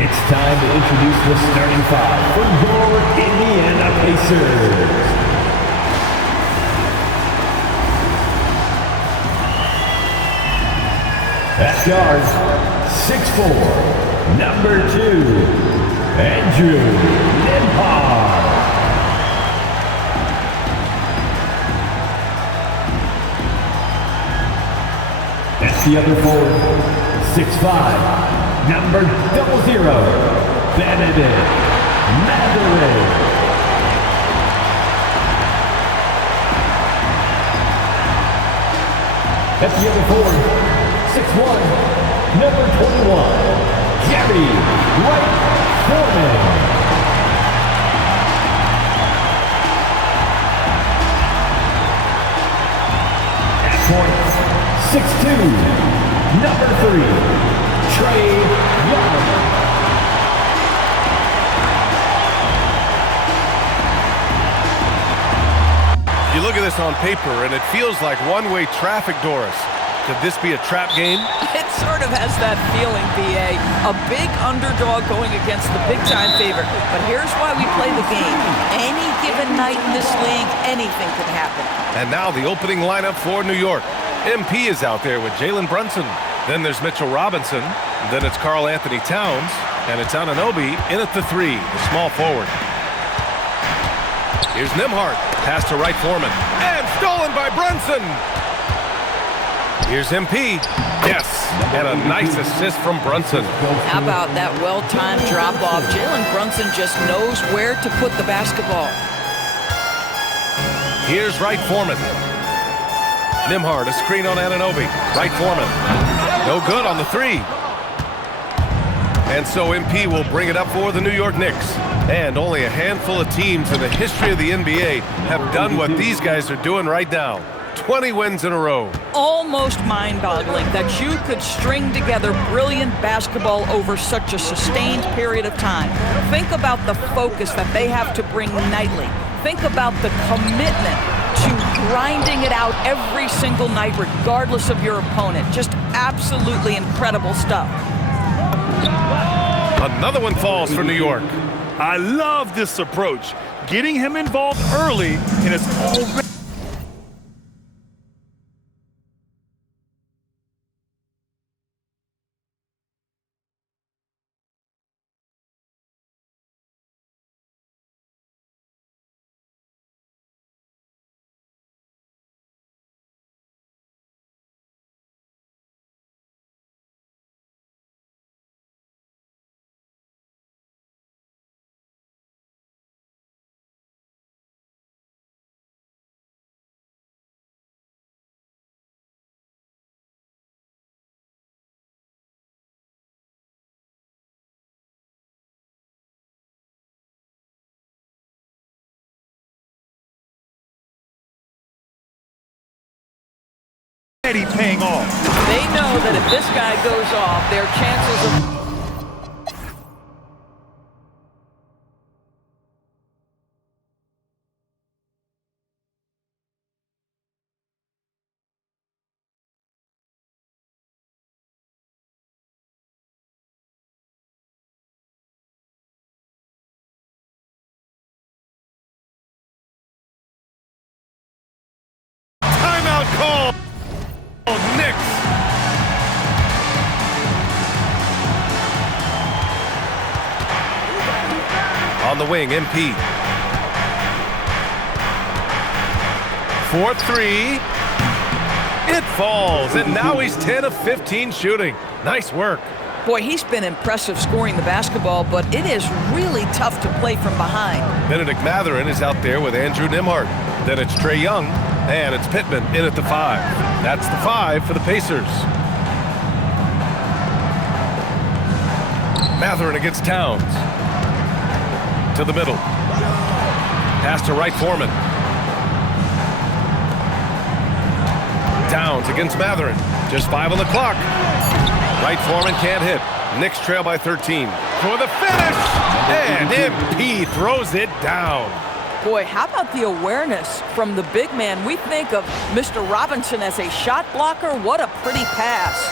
It's time to introduce the starting five for your Indiana Pacers. At guard, 6'4", number 2, Andrew Nembhard. At the other forward, 6'5", number 00, Benedict Mathurin. At the other forward, 6'1", number 21, Gary Wright Foreman. At point, 6'2", number 3, Trae Young. You look at this on paper, and it feels like one-way traffic, Doris. Could this be a trap game? It sort of has that feeling, B.A. A big underdog going against the big-time favorite. But here's why we play the game. Any given night in this league, anything could happen. And now the opening lineup for New York. MP is out there with Jalen Brunson. Then there's Mitchell Robinson. Then it's Karl Anthony Towns. And it's Anunoby in at the 3, the small forward. Here's Nembhard. Pass to Wright Foreman. And stolen by Brunson. Here's MP. Yes, and a nice assist from Brunson. How about that well-timed drop-off? Jalen Brunson just knows where to put the basketball. Here's Wright Foreman. Nembhard, a screen on Anunoby. Wright Foreman. No good on the 3. And so MP will bring it up for the New York Knicks. And only a handful of teams in the history of the NBA have done what these guys are doing right now. 20 wins in a row. Almost mind-boggling that you could string together brilliant basketball over such a sustained period of time. Think about the focus that they have to bring nightly. Think about the commitment to grinding it out every single night regardless of your opponent. Just absolutely incredible stuff. Another one falls for New York. I love this approach. Getting him involved early, and it's already... paying off. They know that if this guy goes off, their chances of... Timeout call. Knicks. On the wing, MP. 4-3. It falls, and now he's 10 of 15 shooting. Nice work. Boy, he's been impressive scoring the basketball, but it is really tough to play from behind. Benedict Mathurin is out there with Andrew Nembhard. Then it's Trae Young, and it's Pittman in at the 5. That's the 5 for the Pacers. Mathurin against Towns. To the middle. Pass to Wright Foreman. Towns against Mathurin. Just 5 on the clock. Wright Foreman can't hit. Knicks trail by 13. For the finish! And MP throws it down. Boy, how about the awareness from the big man? We think of Mr. Robinson as a shot blocker. What a pretty pass.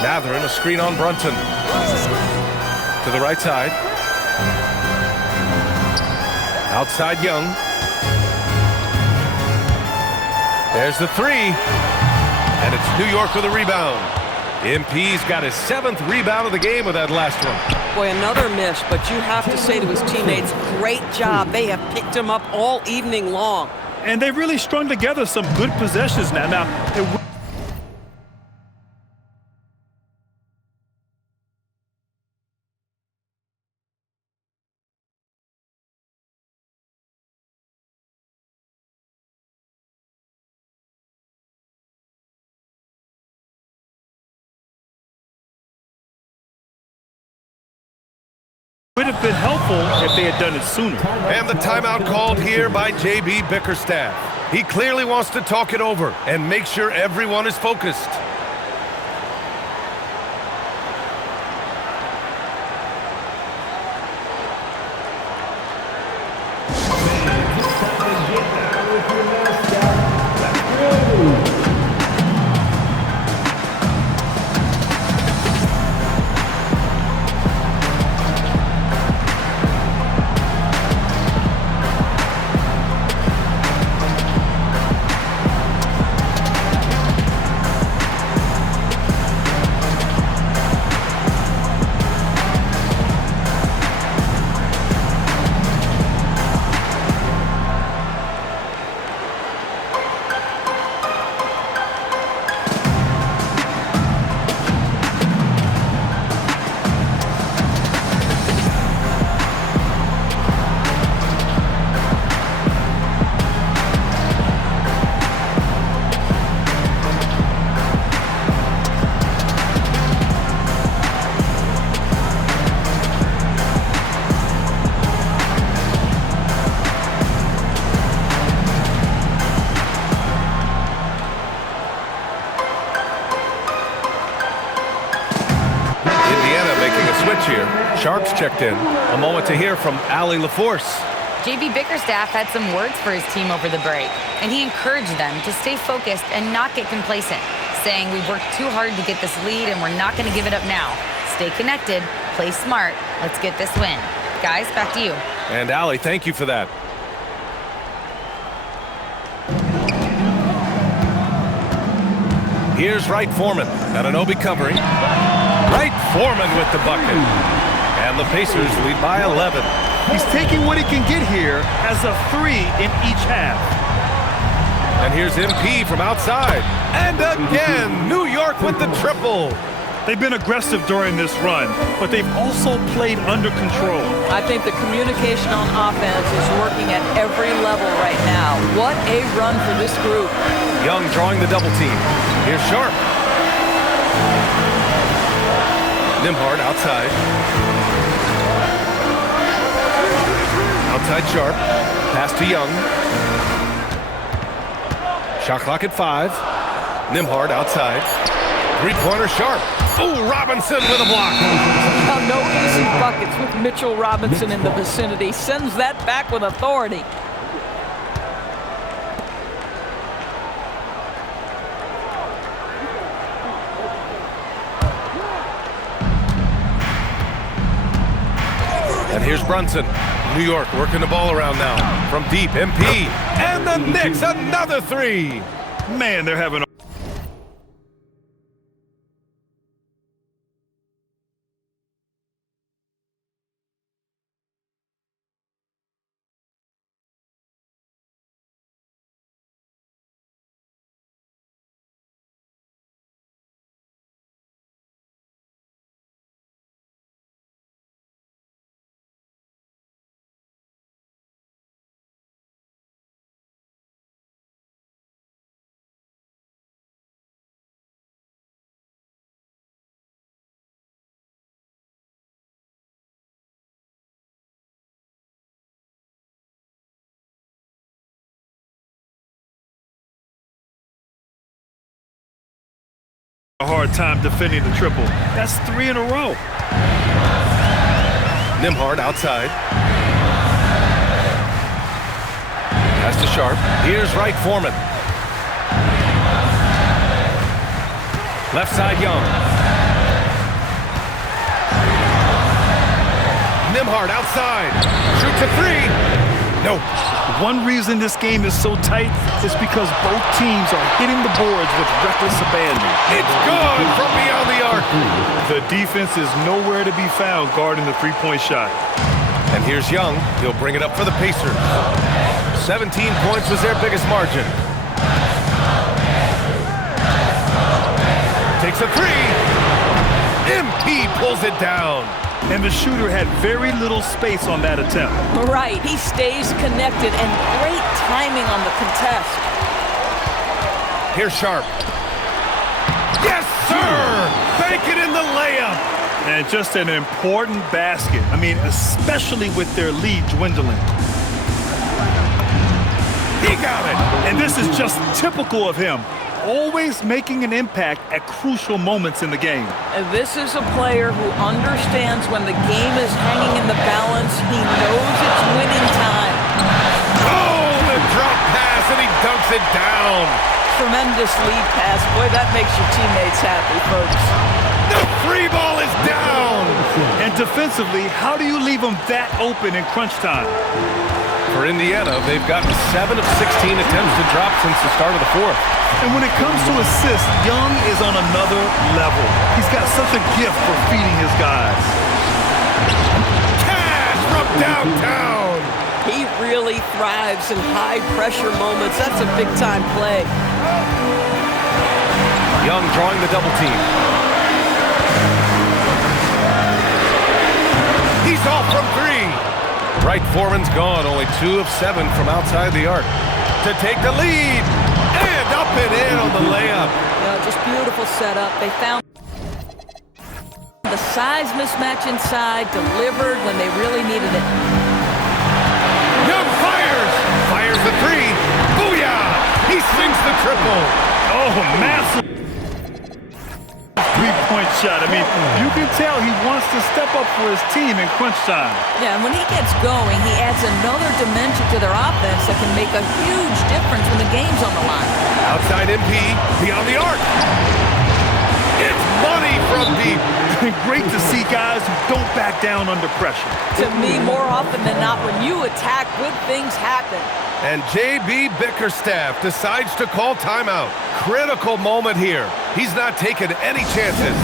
Matherin, a screen on Brunson. To the right side. Outside Young. There's the three. And it's New York with a rebound. MP's got his 7th rebound of the game with that last one. Boy, another miss, but you have to say to his teammates, great job. They have picked him up all evening long. And they really strung together some good possessions now. Would have been helpful if they had done it sooner. And the timeout called here by J.B. Bickerstaff. He clearly wants to talk it over and make sure everyone is focused. Sharps checked in. A moment to hear from Allie LaForce. J.B. Bickerstaff had some words for his team over the break, and he encouraged them to stay focused and not get complacent, saying we've worked too hard to get this lead and we're not going to give it up now. Stay connected, play smart, let's get this win. Guys, back to you. And Allie, thank you for that. Here's Wright Foreman. Anunoby covering. Wright Foreman with the bucket. And the Pacers lead by 11. He's taking what he can get here as a 3 in each half. And here's MP from outside. And again, New York with the triple. They've been aggressive during this run, but they've also played under control. I think the communication on offense is working at every level right now. What a run for this group. Young drawing the double team. Here's Sharp. Nembhard outside. Outside Sharp. Pass to Young. Shot clock at 5. Nembhard outside. Three-pointer Sharp. Oh, Robinson with a block. Now, no easy buckets with Mitchell Robinson in the vicinity. Sends that back with authority. And here's Brunson. New York working the ball around now. From deep, MP. And the Knicks, another 3. Man, they're having a hard time defending the triple. That's 3 in a row. Nembhard outside. Pass to Sharp. Here's Wright Foreman. Left side Young. Nembhard outside. Shoots a three. No. One reason this game is so tight is because both teams are hitting the boards with reckless abandon. It's good from beyond the arc. The defense is nowhere to be found guarding the three-point shot. And here's Young. He'll bring it up for the Pacers. 17 points was their biggest margin. Takes a three. MP pulls it down. And the shooter had very little space on that attempt. Right, he stays connected and great timing on the contest. Here's Sharp. Yes, sir! Bank it in the layup. And just an important basket. I mean, especially with their lead dwindling. He got it. And this is just typical of him. Always making an impact at crucial moments in the game. And this is a player who understands when the game is hanging in the balance. He knows it's winning time. Oh, the drop pass, and he dunks it down. Tremendous lead pass. Boy, that makes your teammates happy, folks. The free ball is down. And defensively, how do you leave them that open in crunch time? For Indiana, they've gotten 7 of 16 attempts to drop since the start of the fourth. And when it comes to assists, Young is on another level. He's got such a gift for feeding his guys. Cash from downtown. He really thrives in high-pressure moments. That's a big-time play. Young drawing the double team. He's off from three. Right foreman's gone, only 2 of 7 from outside the arc. To take the lead, and up and in on the layup. Yeah, just beautiful setup. They found the size mismatch inside, delivered when they really needed it. Young fires the three. Booyah! He sinks the triple. Oh, massive three-point shot. I mean, you can tell he wants to step up for his team in crunch time. Yeah, and when he gets going, he adds another dimension to their offense that can make a huge difference when the game's on the line. Outside MP, beyond the arc. It's money from deep. Great to see guys who don't back down under pressure. To me, more often than not, when you attack, good things happen. And J.B. Bickerstaff decides to call timeout. Critical moment here. He's not taking any chances.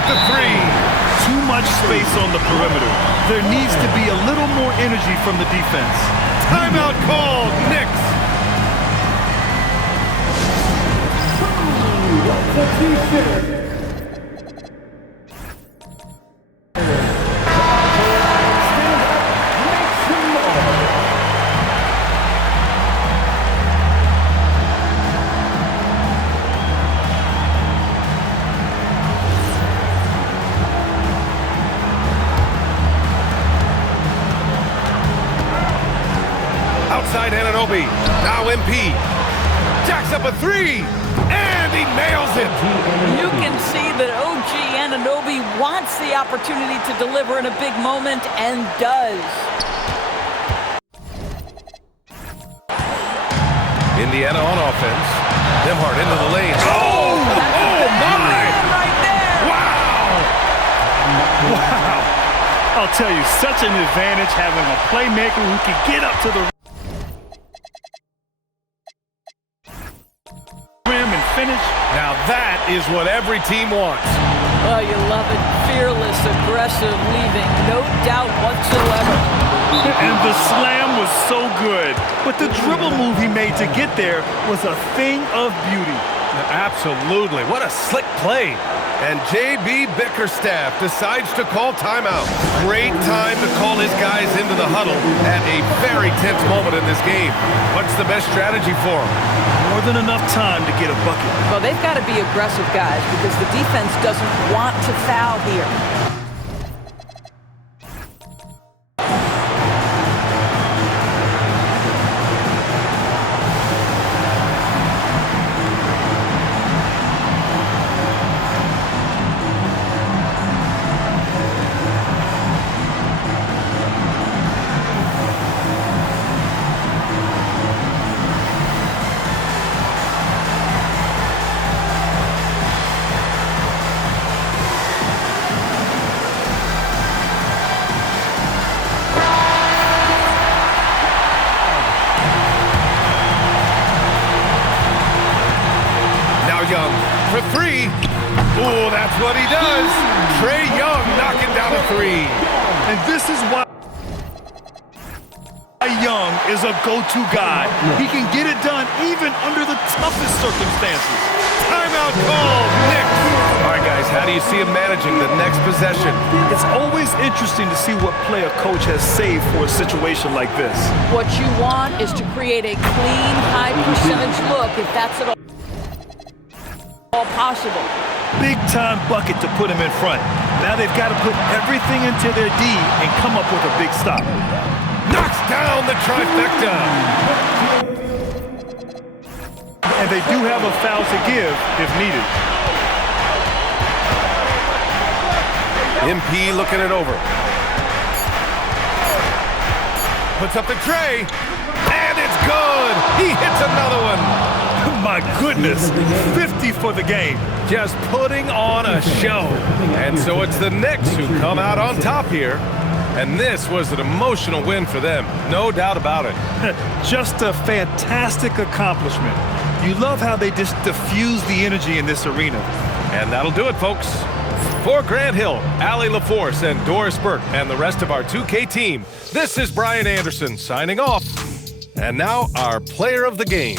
at the three. Too much space on the perimeter. There needs to be a little more energy from the defense. Timeout called, Knicks. Outside Anunoby, now MP. Jacks up a three, and he nails it. You can see that OG Anunoby wants the opportunity to deliver in a big moment and does. Indiana on offense. Nembhard into the lane. Oh my! Right there. Wow. I'll tell you, such an advantage having a playmaker who can get up to the rim and finish. Now that is what every team wants. Oh, you love it. Fearless, aggressive, leaving, no doubt whatsoever. And the slam was so good. But the dribble move he made to get there was a thing of beauty. Absolutely. What a slick play. And J.B. Bickerstaff decides to call timeout. Great time to call his guys into the huddle at a very tense moment in this game. What's the best strategy for him? More than enough time to get a bucket. Well, they've got to be aggressive, guys, because the defense doesn't want to foul here. Young for three. Oh, that's what he does. Trae Young knocking down a three. And this is why Young is a go-to guy. He can get it done even under the toughest circumstances. Timeout call, Knicks. All right, guys, how do you see him managing the next possession? It's always interesting to see what play a coach has saved for a situation like this. What you want is to create a clean, high-percentage look, if that's at all possible. Big-time bucket to put him in front. Now they've got to put everything into their D and come up with a big stop. Knocks down the trifecta. And they do have a foul to give if needed. MP looking it over. Puts up the tray, and it's good. He hits another one. My goodness, 50 for the game. Just putting on a show. And so it's the Knicks who come out on top here. And this was an emotional win for them, no doubt about it. Just a fantastic accomplishment. You love how they just diffuse the energy in this arena. And that'll do it, folks. For Grant Hill, Allie LaForce, and Doris Burke, and the rest of our 2K team, this is Brian Anderson signing off. And now our player of the game.